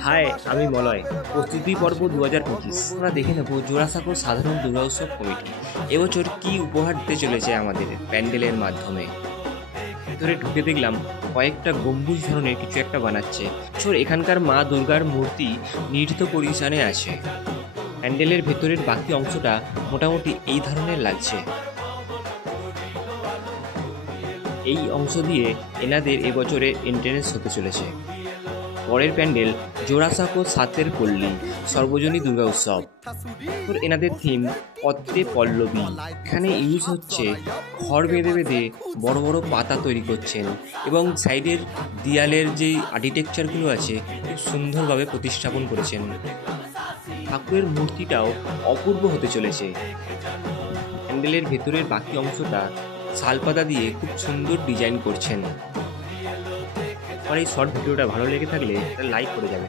High, আমি মলয়। প্রস্তুতি পর্ব 2025 আমরা দেখে নেব জোড়াসাঁকো সাধারণ দুর্গা উৎসব কমিটি এবছর কি উপহার দিতে চলেছে আমাদের প্যান্ডেলের মাধ্যমে। ভেতরে ঢুকে দেখলাম কয়েকটা গম্বুজ ধরনের কিছু একটা বানাচ্ছে। এখানকার মা দুর্গার মূর্তি নির্মিত পরিধানে আছে। প্যান্ডেলের ভেতরের বাকি অংশটা মোটামুটি এই ধরনের লাগছে। এই অংশ দিয়ে এনাদের এবছরে এন্ট্রেন্স হতে চলেছে। পরের প্যান্ডেল জোড়াসাঁকো সাতের পল্লী সর্বজনীন দুর্গা উৎসব। এনাদের থিম পদ্মে পল্লবী। এখানে ইউজ হচ্ছে খড় বেঁধে বেঁধে বড় বড় পাতা তৈরি করছেন এবং সাইডের দেয়ালের যে আর্কিটেকচারগুলো আছে খুব সুন্দরভাবে প্রতিস্থাপন করেছেন। ঠাকুরের মূর্তিটাও অপূর্ব হতে চলেছে। প্যান্ডেলের ভেতরের বাকি অংশটা শালপাতা দিয়ে খুব সুন্দর ডিজাইন করছেন। আমার এই শর্ট ভিডিওটা ভালো লেগে থাকলে লাইক করে যাবেন।